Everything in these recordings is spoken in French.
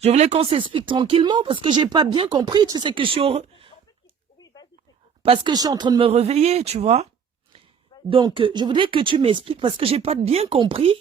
Je voulais qu'on s'explique tranquillement parce que j'ai pas bien compris. Tu sais que je suis parce que je suis en train de me réveiller, tu vois. Donc, je voudrais que tu m'expliques parce que j'ai pas bien compris.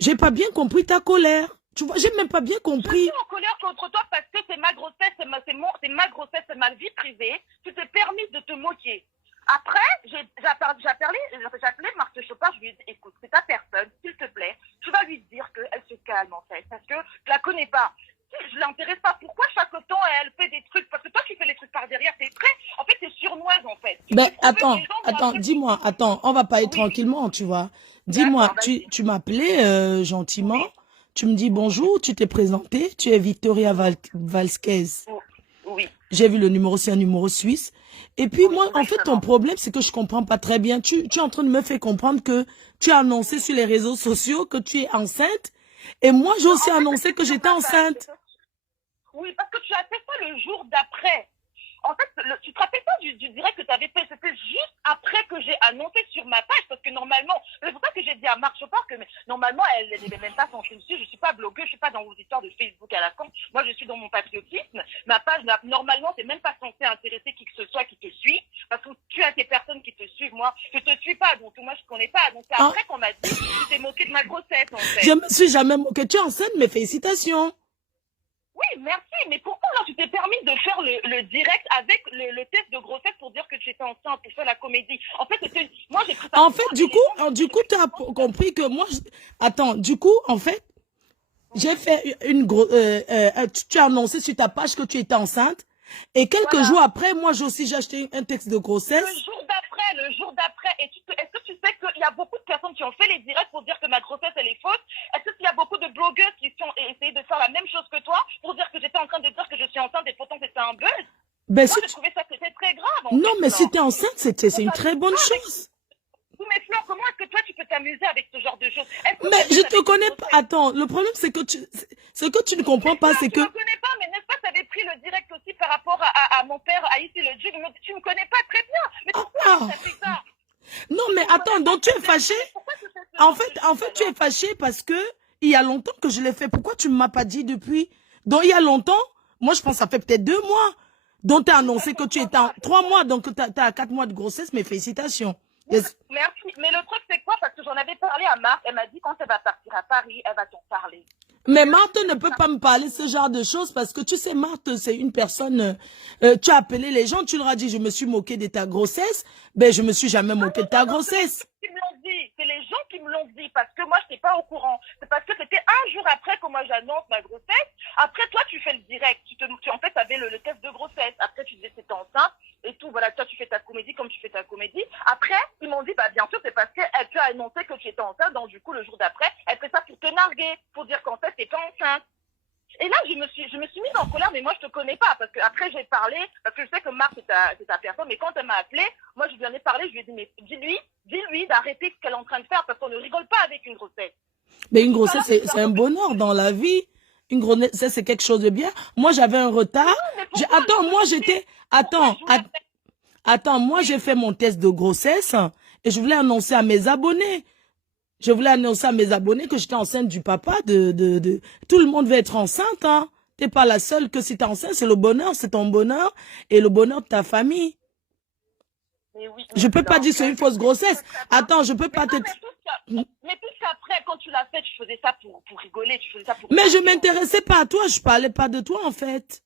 J'ai pas bien compris ta colère. Tu vois, j'ai même pas bien Je compris. suis en colère contre toi parce que c'est ma grossesse, c'est ma grossesse, c'est ma vie privée. Tu t'es permis de te moquer. Après, j'ai appelé Marthe Chopard, je lui ai dit, écoute, c'est ta personne, s'il te plaît, tu vas lui dire qu'elle se calme en fait, parce que je la connais pas. Si je l'intéresse pas, pourquoi chaque temps elle fait des trucs? Parce que toi tu fais les trucs par derrière, t'es très, en fait t'es sournoise en fait. Tu Ben, provoques les gens, mais après, dis-moi, attends, on va parler oui, tranquillement, tu vois. Dis-moi, d'accord, vas-y. tu m'appelais Oui, gentiment, tu me dis bonjour, tu t'es présenté, tu es Victoria Vasquez. oui, oui, J'ai vu le numéro, c'est un numéro suisse. Et puis oui, moi, en fait, ton exactement. problème, c'est que je comprends pas très bien. Tu es en train de me faire comprendre que tu as annoncé sur les réseaux sociaux que tu es enceinte. Et moi, j'ai Non, aussi en fait, annoncé c'était que sur j'étais ma page. enceinte. Oui, parce que tu as fait ça le jour d'après. En fait, tu te rappelles pas du direct que tu avais fait? C'était juste après que j'ai annoncé sur ma page, parce que normalement, c'est pour ça que j'ai dit à Marc Chopard que normalement, elle n'avait même pas son film dessus. Je suis pas blogueuse, je suis pas dans vos histoires de Facebook à la con. Moi, je suis dans mon patriotisme. Ma page, normalement, c'est même pas censé intéresser qui que ce soit qui te suit, parce que tu as des personnes qui te suivent. Moi, je te suis pas, donc moi, je connais pas. Donc c'est Ah, après qu'on m'a dit, tu t'es moqué de ma grossesse, en je fait. me suis jamais moquée. Tu es enceinte, mes félicitations. Oui, merci, mais pourquoi là tu t'es permis de faire le direct avec le test de grossesse pour dire que tu étais enceinte, pour faire la comédie? En fait, moi j'ai pris ça En pour fait, moi et les gens du coup, tu as compris que moi, attends, du coup, en fait, j'ai oui, fait tu as annoncé sur ta page que tu étais enceinte. Et quelques voilà. jours après, moi, j'ai acheté un texte de grossesse. Le jour d'après, est-ce que tu sais qu'il y a beaucoup de personnes qui ont fait les directs pour dire que ma grossesse elle est fausse? Est-ce qu'il y a beaucoup de blogueuses qui ont essayé de faire la même chose que toi pour dire que j'étais en train de dire que je suis enceinte et pourtant c'était un buzz? Ben, Moi si j'ai tu- trouvé ça que c'était très grave en Non, fait, mais si Flore. t'es enceinte, On c'est une très s'amuse bonne pas avec. chose. Oui, mais Flore, comment est-ce que toi tu peux t'amuser avec ce genre de choses? Est-ce que Mais je t'amuses te avec une connais pas. grossesse? Attends, le problème, c'est que ce que tu ne comprends Mais pas, Flore, c'est tu me que, connais pas, mais n'est-ce pas, tu avais pris le direct aussi par rapport à mon père, à ici le Dieu. Tu me connais pas très bien. Mais pourquoi alors ah, tu as fait ça? non, Si mais tu me connais attends, pas donc tu très es bien, fâché? mais pourquoi tu fais ce genre de En choses fait, tu es alors? fâché parce que il y a longtemps que je l'ai fait. Pourquoi tu ne m'as pas dit depuis? Donc, il y a longtemps, moi, je pense que ça fait peut-être 2 mois. Donc, tu as Oui, ça annoncé fait que tu 3 étais en mois, c'est 3 mois. ça. Donc, tu as 4 mois de grossesse. Mes félicitations. Oui, merci. Mais le truc, c'est quoi? Parce que j'en avais parlé à Marc. Elle m'a dit quand elle va partir à Paris, elle va t'en parler. Mais Et là, Marthe je ne sais peut ça. pas me parler ce genre de choses parce que tu sais, Marthe, c'est une personne, tu as appelé les gens, tu leur as dit, je me suis moqué de ta grossesse. Ben, je me suis jamais Ah moqué non, de non, ta non, c'est les grossesse. gens qui me l'ont dit. C'est les gens qui me l'ont dit. Parce que moi, je n'étais pas au courant. C'est parce que c'était un jour après que moi, j'annonce ma grossesse. Après, toi, tu fais le direct. En fait, tu avais le test de grossesse. Après, tu disais que c'était enceinte et tout. Voilà, toi, tu fais ta comédie comme tu fais ta comédie. Après, ils m'ont dit, bah, bien sûr, c'est parce que tu as annoncé que tu étais enceinte. Donc, du coup, le jour d'après, elle fait ça pour te narguer. Pour dire qu'en fait, tu n'étais pas enceinte. Et là, je me suis mise en colère, mais moi, je te connais pas, parce que après j'ai parlé, parce que je sais que Marc, c'est ta personne, mais quand elle m'a appelé, moi, je lui en ai parlé, je lui ai dit, mais dis-lui d'arrêter ce qu'elle est en train de faire, parce qu'on ne rigole pas avec une grossesse. Mais Je une suis pas grossesse, là pour c'est faire un comme une bonheur dans la vie. Une grossesse, c'est quelque chose de bien. Moi, j'avais un mais retard. non, mais pourquoi Attends, je me moi, suis, j'étais, pourquoi attends, je voulais faire, attends, moi, j'ai oui, fait mon test de grossesse et je voulais annoncer à mes abonnés. Je voulais annoncer à mes abonnés que j'étais enceinte du papa Tout le monde veut être enceinte, hein. T'es pas la seule que si t'es enceinte, c'est le bonheur, c'est ton bonheur et le bonheur de ta famille. mais oui, Je mais peux pas Flore, dire c'est une fausse je sais grossesse. très bien. Attends, je peux Mais pas non, te... mais puisqu'après, quand tu l'as fait, tu faisais ça pour rigoler, tu faisais ça pour Mais je narguer, en fait. m'intéressais pas à toi, je parlais pas de toi, en fait.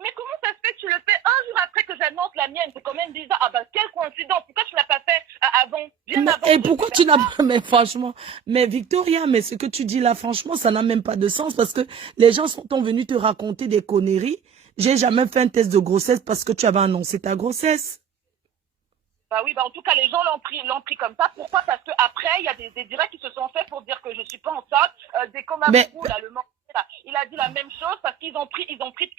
Mais comment ça se fait que tu le fais un jour après que j'annonce la mienne? C'est quand même bizarre. Ah bah, quelle coïncidence. Pourquoi tu l'as pas fait avant, bien Mais, avant et de pourquoi faire tu n'as ça? pas, mais franchement, mais Victoria, mais ce que tu dis là, franchement, ça n'a même pas de sens parce que les gens sont venus te raconter des conneries. J'ai jamais fait un test de grossesse parce que tu avais annoncé ta grossesse. Bah oui, bah en tout cas, les gens l'ont pris comme ça. Pourquoi? Parce qu'après, il y a des directs qui se sont faits pour dire que je suis pas enceinte. Des comme Mais, Amougou, là, le mortier, là, il a dit la même chose parce qu'ils ils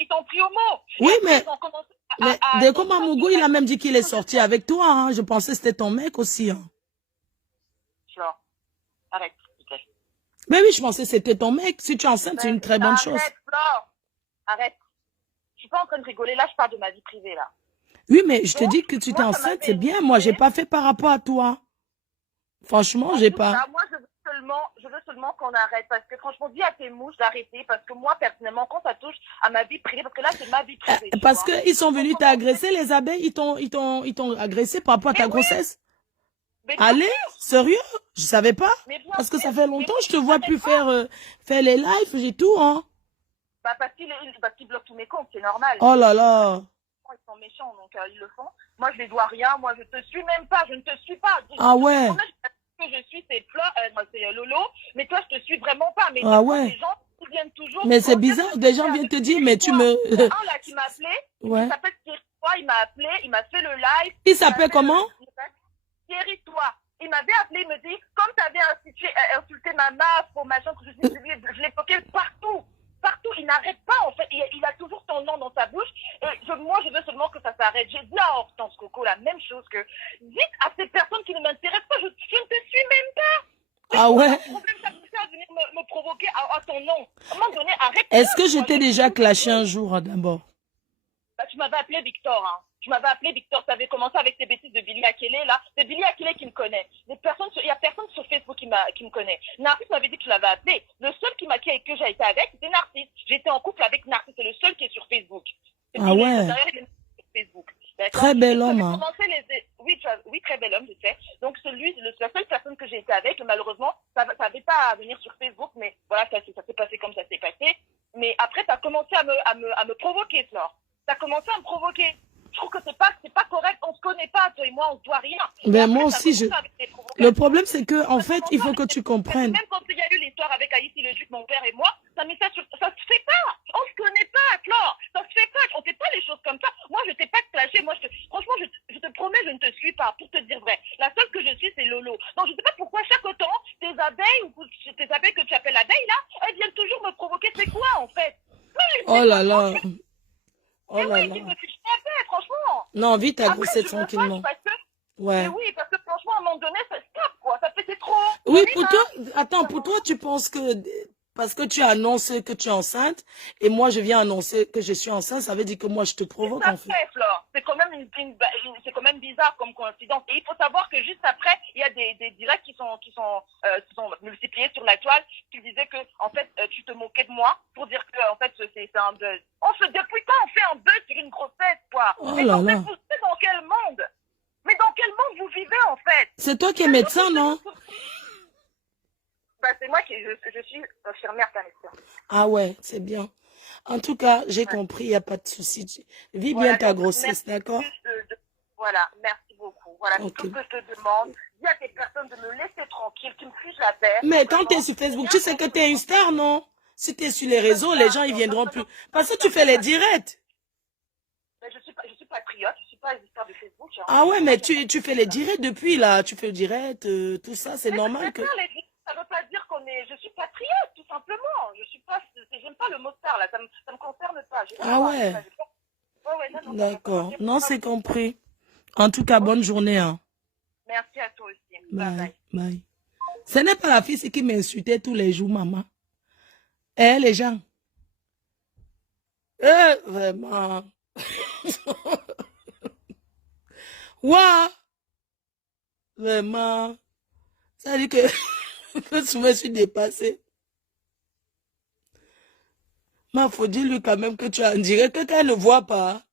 t'ont pris au mot. Et oui, après, ils ont commencé mais, à Deko annoncer ça Mamougou, sur il la a même dit qu'il est communication de sorti avec toi, hein. Je pensais que c'était ton mec aussi, hein. Flore. Arrête, s'il te plaît. Mais oui, je pensais que c'était ton mec. Si tu es enceinte, c'est une très bonne chose. Arrête, Flore. Arrête. Je suis pas en train de rigoler. Là, je parle de ma vie privée, là. Oui, mais je te Donc, dis que tu t'es moi, ça enceinte, m'avait c'est bien. Moi, j'ai énervé. pas fait par rapport à toi. Franchement, En j'ai tout pas. cas, moi, je veux te seulement qu'on arrête. Parce que franchement, dis à tes mouches d'arrêter. Parce que moi, personnellement, quand ça touche à ma vie privée, parce que là, c'est ma vie privée. Parce qu'ils sont venus t'agresser, les abeilles, ils t'ont agressé par rapport à ta grossesse. Mais Allez, sérieux? Je savais pas. Parce que ça fait longtemps que je te vois plus faire les lives, j'ai tout, hein. Bah, parce qu'ils bloquent tous mes comptes, c'est normal. Oh là là. Ils sont méchants, donc ils le font. Moi, je ne les dois rien. Moi, je te suis même pas. Je ne te suis pas. Ah ouais. Que je suis, c'est c'est Lolo. Mais toi, je te suis vraiment pas. Mais ah ouais. Les gens viennent toujours. Mais c'est bizarre. Des gens viennent te dire, mais tu me... Il y a un là qui m'a appelé. Ouais. Il s'appelle Thierry Toi. Il m'a appelé. Il m'a fait le live. Il s'appelle comment? Thierry Toi. Il m'avait appelé. Il me dit, comme tu avais insulté ma meuf, au machin, que je l'ai bloqué partout. Partout, il n'arrête pas en fait, il a toujours ton nom dans sa bouche et moi je veux seulement que ça s'arrête. J'ai dit à Hortense Coco la même chose que dites à ces personnes qui ne m'intéressent pas, je ne te suis même pas. Ah ouais. Le problème ça à venir me provoquer à ton nom. À un moment donné, arrête. Est-ce que je t'ai déjà clashé un jour d'abord? Bah, tu m'avais appelé Victor, hein. Tu m'avais appelé Victor, tu avais commencé avec tes bêtises de Billy Akele, là. C'est Billy Akele qui me connaît. Il n'y a personne sur Facebook qui me connaît. Narcisse m'avait dit que tu l'avais appelé. Le seul que j'ai été avec, c'était Narcisse. J'étais en couple avec Narcisse, c'est le seul qui est sur Facebook. Ah ouais. Sur Facebook. Très bel homme, hein. Oui, très bel homme, je sais. Donc, la seule personne que j'ai été avec, malheureusement, ça n'avait pas à venir sur Facebook, mais voilà, ça s'est passé comme ça s'est passé. Mais après, tu as commencé à me provoquer, Flore. Tu as commencé à me provoquer. Je trouve que c'est pas correct. On se connaît pas, toi et moi, on se doit rien. Ben moi aussi, le problème, c'est que, en fait, il faut que tu comprennes. Même quand il y a eu l'histoire avec Aïssi le Duc, mon père et moi, ça se fait pas. On se connaît pas, Flore. Ça se fait pas. On fait pas les choses comme ça. Moi, je t'ai pas clashé. Moi, franchement, je te promets, je ne te suis pas. Pour te dire vrai. La seule que je suis, c'est Lolo. Donc, je sais pas pourquoi chaque temps, tes abeilles que tu appelles abeilles, là, elles viennent toujours me provoquer. C'est quoi, en fait? Oh là là. Oh là oui, là. Me fiche pas fait, franchement. Non, vite à grossir tranquillement. Ouais. Oui, parce que franchement, à un moment donné, ça stop, quoi. Ça fait trop. Oui, pour toi, attends, pour toi, tu penses que parce que tu as annoncé que tu es enceinte et moi je viens annoncer que je suis enceinte, ça veut dire que moi je te provoque en fait. C'est quand même bizarre comme coïncidence. Et il faut savoir que juste après, il y a des directs qui sont multipliés sur la toile qui disaient que en fait tu te moquais de moi pour dire que en fait c'est un buzz. Depuis quand on fait un buzz sur une grossesse, quoi? Oh mais là en fait, là. vous savez dans quel monde? Mais dans quel monde vous vivez en fait? C'est toi qui es médecin, non? C'est moi je suis infirmière médecin. Ah ouais, c'est bien. En tout cas, j'ai compris, il n'y a pas de souci. Vis bien ta grossesse, d'accord? Voilà, merci beaucoup. Voilà, c'est tout ce que je te demande. Dis à tes personnes de me laisser tranquille, qui me fichent la paix. Mais quand tu es sur Facebook, tu sais que tu es une star, non? Si tu es sur les réseaux, les gens, ils viendront plus. Parce que tu fais les directs. Mais je suis patriote, je suis pas une star de Facebook. Ah ouais, mais tu fais les directs depuis, là. Tu fais le direct, tout ça, c'est normal que... Ça veut pas dire je suis patriote, tout simplement. J'aime pas le mot star, là. Ça me concerne pas. Ah ouais. D'accord. Non, c'est compris. En tout cas, bonne journée, hein. Merci à toi aussi. Bye. Bye. Ce n'est pas la fille qui m'insultait tous les jours, maman. Eh, les gens. Vraiment. Ouah. Vraiment. Ça dit que je me suis dépassée. Mais faut dire lui quand même que tu as en direct, que quelqu'un ne voit pas.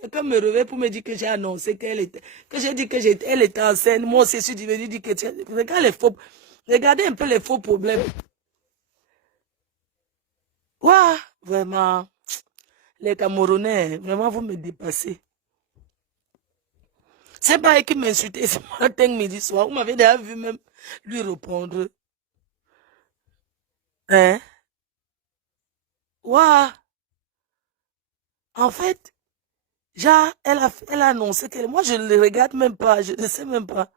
Quelqu'un me réveille pour me dire que j'ai annoncé qu'elle était, que j'ai dit que elle était enceinte. Moi aussi, je suis devenu dire que regardez un peu les faux problèmes. Ouah, vraiment. Les Camerounais, vraiment, vous me dépassez. C'est pas elle qui m'insultait ce matin, midi, soir. Vous m'avez déjà vu même lui répondre. Hein? Ouah! En fait, genre, elle a annoncé qu'elle... Moi, je ne le regarde même pas, je ne sais même pas.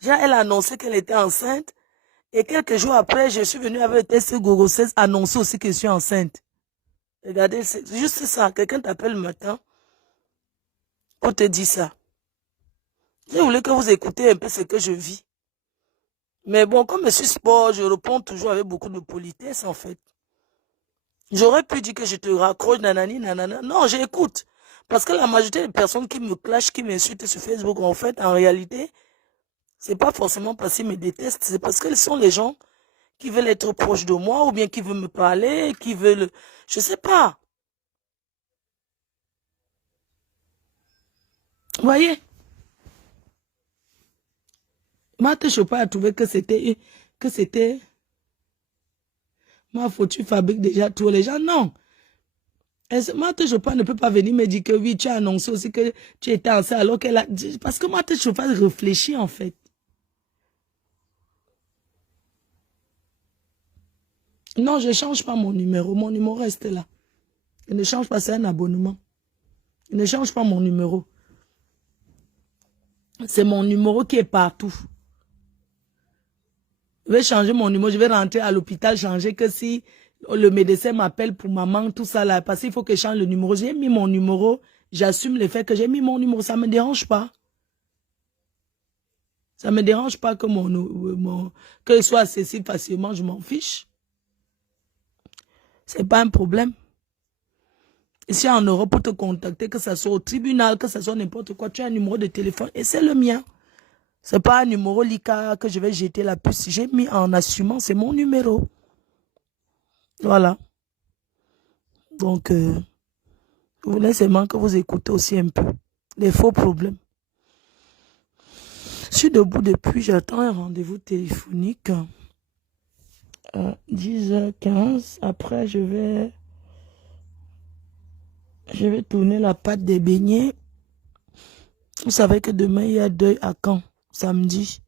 Genre, elle a annoncé qu'elle était enceinte. Et quelques jours après, je suis venue avec le test de grossesse, annoncer aussi que je suis enceinte. Regardez, c'est juste ça. Quelqu'un t'appelle le matin pour te dire ça. Je voulais que vous écoutez un peu ce que je vis. Mais bon, comme je suis sport, je réponds toujours avec beaucoup de politesse, en fait. J'aurais pu dire que je te raccroche, nanani, nanana. Non, j'écoute. Parce que la majorité des personnes qui me clashent, qui m'insultent sur Facebook, en fait, en réalité, C'est pas forcément parce qu'ils me détestent, c'est parce qu'ils sont les gens qui veulent être proches de moi ou bien qui veulent me parler, qui veulent... Je sais pas. Vous voyez? Marthe Chopin a trouvé que c'était... Ma faute, tu fabriques déjà tous les gens. Non. Marthe Chopin ne peut pas venir me dire que oui, tu as annoncé aussi que tu étais enceinte alors qu'elle a... Parce que Marthe Chopin réfléchit en fait. Non, je ne change pas mon numéro. Mon numéro reste là. Je ne change pas, c'est un abonnement. Je ne change pas mon numéro. C'est mon numéro qui est partout. Je vais changer mon numéro. Je vais rentrer à l'hôpital, changer que si le médecin m'appelle pour maman, tout ça là. Parce qu'il faut que je change le numéro. J'ai mis mon numéro. J'assume le fait que j'ai mis mon numéro. Ça ne me dérange pas. Ça ne me dérange pas que que soit accessible facilement. Je m'en fiche. C'est pas un problème. Ici en Europe, pour te contacter, que ce soit au tribunal, que ce soit n'importe quoi, tu as un numéro de téléphone et c'est le mien. C'est pas un numéro Lika que je vais jeter la puce. J'ai mis en assumant, c'est mon numéro. Voilà. Donc, je voulais seulement que vous écoutez aussi un peu les faux problèmes. Je suis debout depuis, j'attends un rendez-vous téléphonique à 10h15. Après, je vais tourner la pâte des beignets. Vous savez que demain, il y a deuil à Caen, samedi.